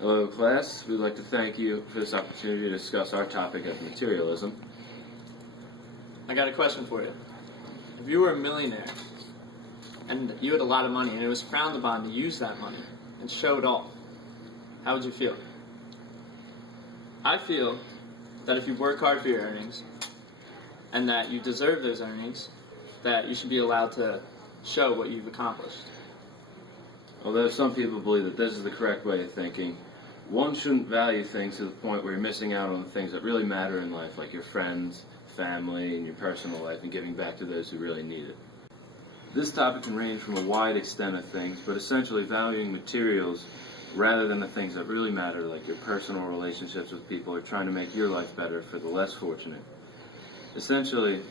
Hello class, we'd like to thank you for this opportunity to discuss our topic of materialism. I got a question for you. If you were a millionaire and you had a lot of money and it was frowned upon to use that money and show it off, how would you feel? I feel that if you work hard for your earnings and that you deserve those earnings, that you should be allowed to show what you've accomplished. Although some people believe that this is the correct way of thinking, one shouldn't value things to the point where you're missing out on the things that really matter in life, like your friends, family, and your personal life, and giving back to those who really need it. This topic can range from a wide extent of things, but essentially valuing materials rather than the things that really matter, like your personal relationships with people, or trying to make your life better for the less fortunate. Essentially,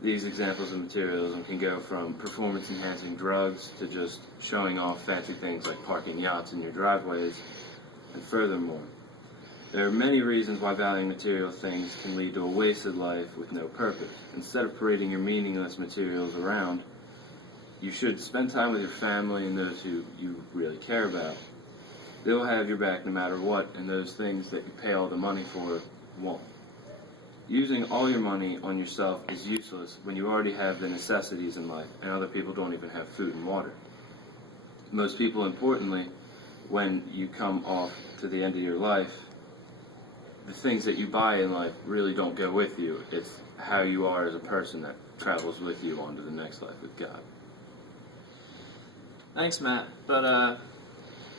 these examples of materialism can go from performance-enhancing drugs to just showing off fancy things like parking yachts in your driveways, and furthermore. There are many reasons why valuing material things can lead to a wasted life with no purpose. Instead of parading your meaningless materials around, you should spend time with your family and those who you really care about. They'll have your back no matter what, and those things that you pay all the money for won't. Using all your money on yourself is useless when you already have the necessities in life and other people don't even have food and water. Most people, importantly, when you come off to the end of your life, the things that you buy in life really don't go with you. It's how you are as a person that travels with you on to the next life with God. Thanks, Matt, but I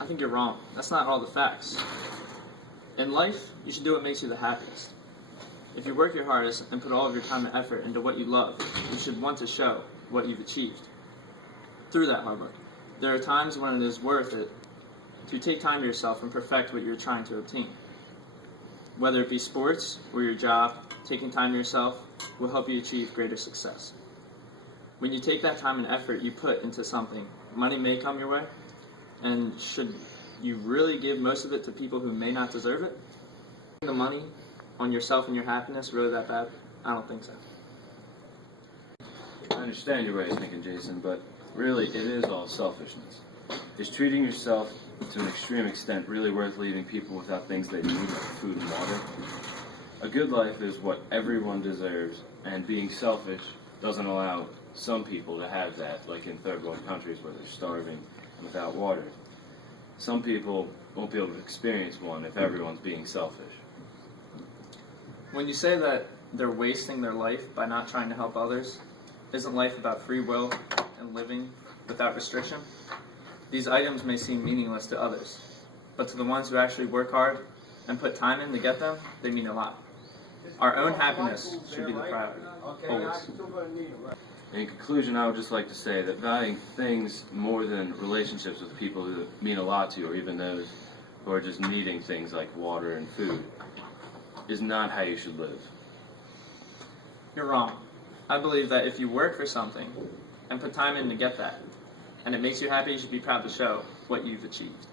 think you're wrong. That's not all the facts. In life, you should do what makes you the happiest. If you work your hardest and put all of your time and effort into what you love, you should want to show what you've achieved through that hard work. There are times when it is worth it to take time to yourself and perfect what you're trying to obtain. Whether it be sports or your job, taking time to yourself will help you achieve greater success. When you take that time and effort you put into something, money may come your way, and should you really give most of it to people who may not deserve it? The money on yourself and your happiness really that bad? I don't think so. I understand your way of thinking, Jason, but really it is all selfishness. Is treating yourself to an extreme extent really worth leaving people without things they need, like food and water? A good life is what everyone deserves, and being selfish doesn't allow some people to have that, like in third world countries where they're starving and without water. Some people won't be able to experience one if everyone's being selfish. When you say that they're wasting their life by not trying to help others, isn't life about free will and living without restriction? These items may seem meaningless to others, but to the ones who actually work hard and put time in to get them, they mean a lot. Our own happiness should be the priority, always. In conclusion, I would just like to say that valuing things more than relationships with people who mean a lot to you, or even those who are just needing things like water and food, is not how you should live. You're wrong. I believe that if you work for something and put time in to get that, and it makes you happy, you should be proud to show what you've achieved.